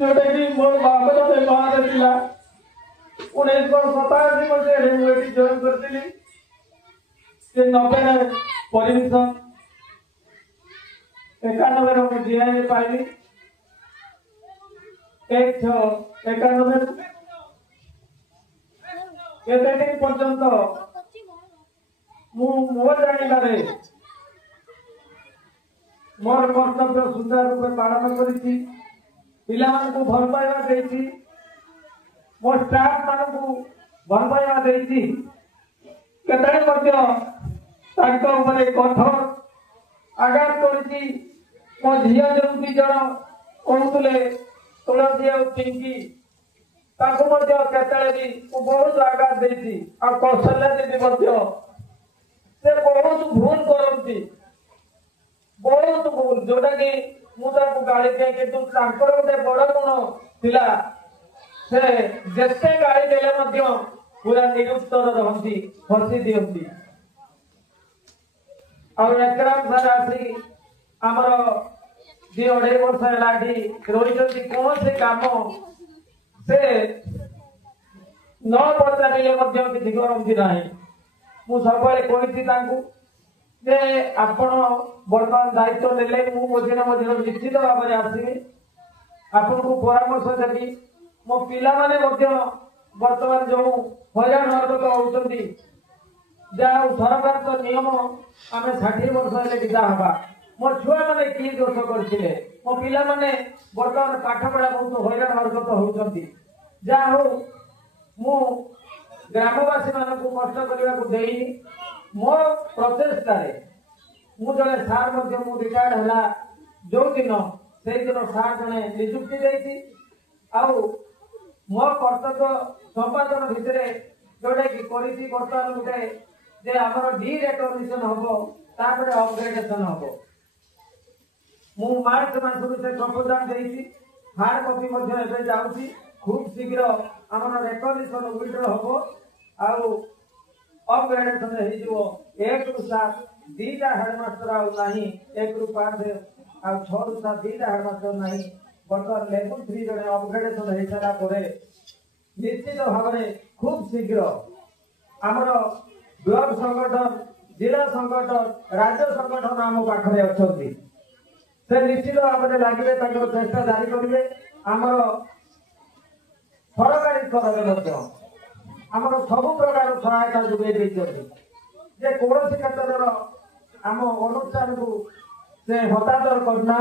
जोटा कि मोर बापर व्यवहार था 1987 मसीह मुझे जॉइन करती 90 परमिशन 91 में जीआई पाइली 91 केते दिन पर्यंत मोर जानिबारे मोर कर्तव्य सुंदर रूप पालन करी पिला को भल पाइबा देती मो स्टाफ मान को भल पाइबा देती केतने कठोर आघात करी मो झील जो दी जन कहते तुलसी और पिंकी केतले भी बहुत आघात देती और कौशल्या दीदी से बहुत भूल करती बहुत भूल जोटा कि मुझे गाड़ी दिए कि गोटे बड़ गुण थिला से जिते गाड़ी देले पूरा निरुत्तर रहती फसी दिखती और एकराम सर आसी आमर 2-2.5 वर्ष है रही कौन से काम से न पचारे किसी करती ना मुझे सब जे आपण बर्तमान दायित्व नेले मझे मझे निश्चित भाव में आसवि आपन को परामर्श देवी मो पिला माने बर्तमान जो हजान हरकत होती जहाँ सरकार तो नियम आम 60 वर्ष हेल्ले विदा हवा मो छुआ मैंने कि दोष करते मो पिला माने बर्तमान पाठ पढ़ा बहुत हईराण हरकत होती जहाँ हो मु ग्रामवासी मान को कष्ट करने को देनी मो प्रचेषा मु जड़े सार रिटायर्ड है जो दिन से दिन सार जड़े निजुक्ति देती मो कर्तव्य संपादन भितर जोटा कि बर्तमान गोटे जे आमर डी रेकग्निशन हम तापर अपग्रेडेशन हम मु मार्च मास से प्रपोजाल देती हार्ड कॉपी जाऊँगी खूब शीघ्र आमर रेकग्निशन विड्र हम अपग्रेडेशन हो 1 ରୁ 7 2टा हेडमास्टर आई 1 ରୁ 5 आ 6 ରୁ 7 2टा हेडमास्टर नहीं बर्तमान लेवल 3 जड़े अपग्रेडेशन हो सारा निश्चित भाव में खूब शीघ्र आमर ब्लॉक संगठन जिला संगठन राज्य संगठन आम पाखे अच्छा से निश्चित भाव में लगे चेष्टा जारी करेंगे आमर सरकारी स्तर में आमर सब प्रकार सहायता जोगे जे कौन क्षेत्र आम अनुष्ठान को से हतादर करना